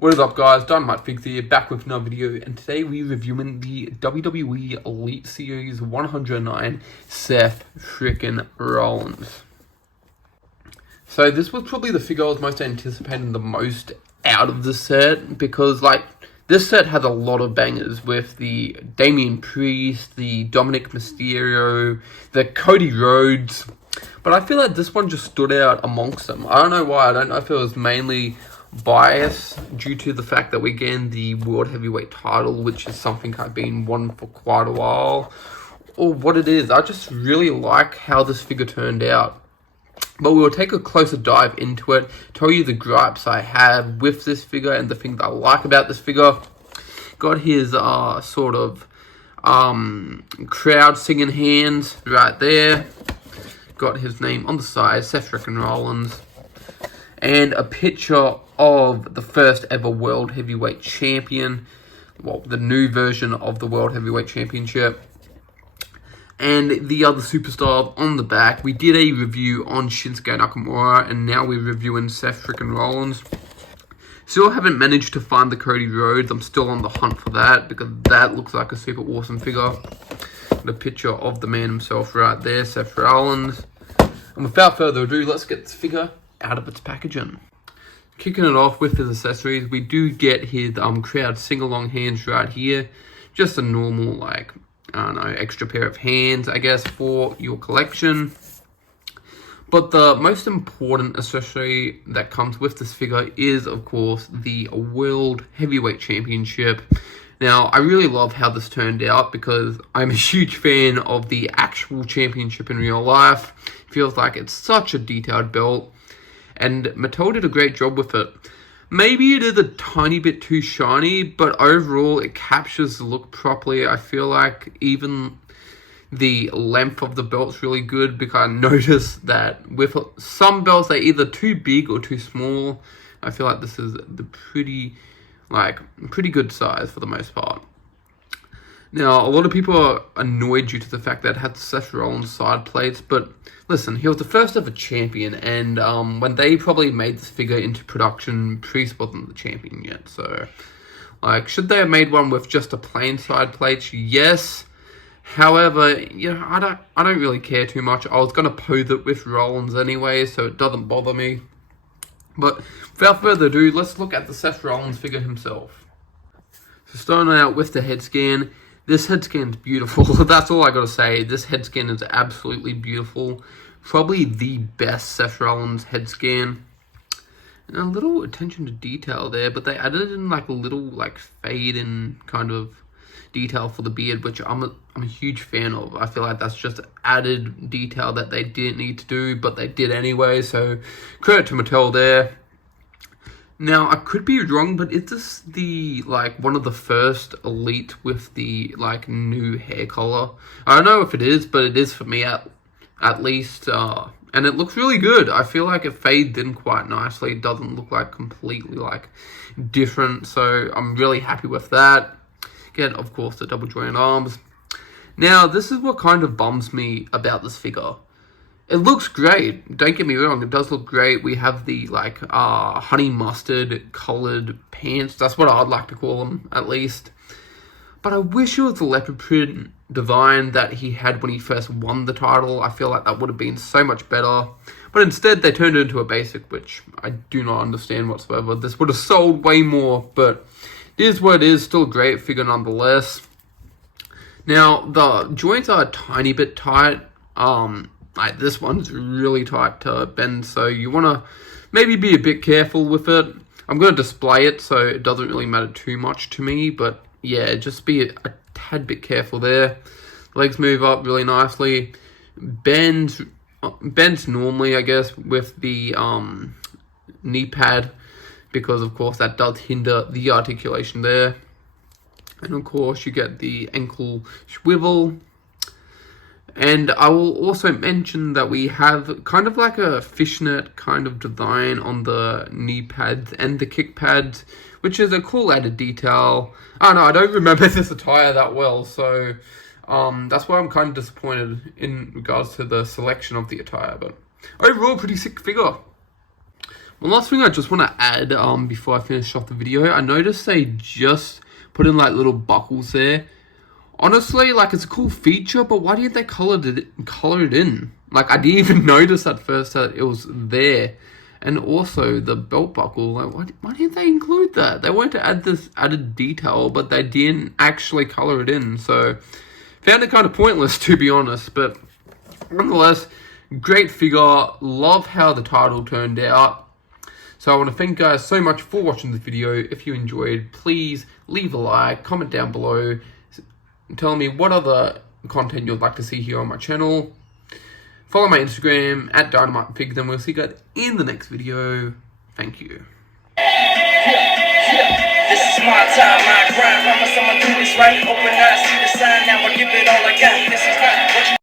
What is up, guys? Dynamite Figs here, back with another video, and today we're reviewing the WWE Elite Series 109 Seth frickin' Rollins. So this was probably the figure I was most anticipating the most out of the set, because this set had a lot of bangers with the Damian Priest, the Dominic Mysterio, the Cody Rhodes, but I feel like this one just stood out amongst them. I don't know why. I don't know if it was mainly bias due to the fact that we're getting the World Heavyweight title, which is something I've been wanting for quite a while, or what it is. I just really like how this figure turned out. But we'll take a closer dive into it, tell you the gripes I have with this figure and the things that I like about this figure. Got his crowd singing hands right there. Got his name on the side, Seth frickin' Rollins. And a picture of the first ever World Heavyweight Champion. Well, the new version of the World Heavyweight Championship. And the other superstars on the back. We did a review on Shinsuke Nakamura, and now we're reviewing Seth frickin' Rollins. Still haven't managed to find the Cody Rhodes. I'm still on the hunt for that, because that looks like a super awesome figure. The picture of the man himself right there, Seth Rollins. And without further ado, let's get this figure out of its packaging. Kicking it off with his accessories, we do get his crowd sing-along hands right here. Just a normal, I don't know, extra pair of hands, I guess, for your collection. But the most important accessory that comes with this figure is, of course, the World Heavyweight Championship. Now, I really love how this turned out, because I'm a huge fan of the actual championship in real life. It feels like it's such a detailed belt, and Mattel did a great job with it. Maybe it is a tiny bit too shiny, but overall it captures the look properly. I feel like even the length of the belt's really good, because I noticed that with some belts, they're either too big or too small. I feel like this is the pretty good size for the most part. Now, a lot of people are annoyed due to the fact that it had Seth Rollins side plates, but listen, he was the first ever champion, and when they probably made this figure into production, Priest wasn't the champion yet, so, should they have made one with just a plain side plates? Yes. However, I don't really care too much. I was going to pose it with Rollins anyway, so it doesn't bother me. But without further ado, let's look at the Seth Rollins figure himself. So starting out with the head scan. This head scan's beautiful. That's all I gotta say. This head scan is absolutely beautiful. Probably the best Seth Rollins head scan. And a little attention to detail there, but they added in a little fade in kind of detail for the beard, which I'm a huge fan of. I feel like that's just added detail that they didn't need to do, but they did anyway, so credit to Mattel there. Now, I could be wrong, but is this the, one of the first Elite with the, new hair color? I don't know if it is, but it is for me at least, and it looks really good. I feel like it fades in quite nicely. It doesn't look completely, different, so I'm really happy with that. Again, of course, the double jointed arms. Now, this is what kind of bums me about this figure. It looks great. Don't get me wrong. It does look great. We have the, honey mustard colored pants. That's what I'd like to call them, at least. But I wish it was the leopard print Divine that he had when he first won the title. I feel like that would have been so much better. But instead, they turned it into a basic, which I do not understand whatsoever. This would have sold way more, but it is what it is. Still a great figure nonetheless. Now, the joints are a tiny bit tight. This one's really tight to bend, so you want to maybe be a bit careful with it. I'm going to display it, so it doesn't really matter too much to me, but yeah, just be a tad bit careful there. Legs move up really nicely. Bends normally, I guess, with the knee pad, because of course that does hinder the articulation there. And of course you get the ankle swivel. And I will also mention that we have kind of a fishnet kind of design on the knee pads and the kick pads, which is a cool added detail. I don't know, I don't remember this attire that well, so that's why I'm kind of disappointed in regards to the selection of the attire. But overall, pretty sick figure. One last thing I just want to add before I finish off the video. I noticed they just put in like little buckles there. Honestly, like, it's a cool feature, but why didn't they color it in? Like, I didn't even notice at first that it was there. And also the belt buckle, like, why didn't they include that? They wanted to add this added detail, but they didn't actually color it in. So found it kind of pointless, to be honest. But nonetheless, great figure. Love how the title turned out. So I want to thank you guys so much for watching this video. If you enjoyed, please leave a like, comment down below, tell me what other content you'd like to see here on my channel. Follow my Instagram at DynamitePigs, and we'll see you guys in the next video. Thank you. This is my time, my grind. Promise I'ma do this right. Open eyes, see the sign. Now I give it all I got.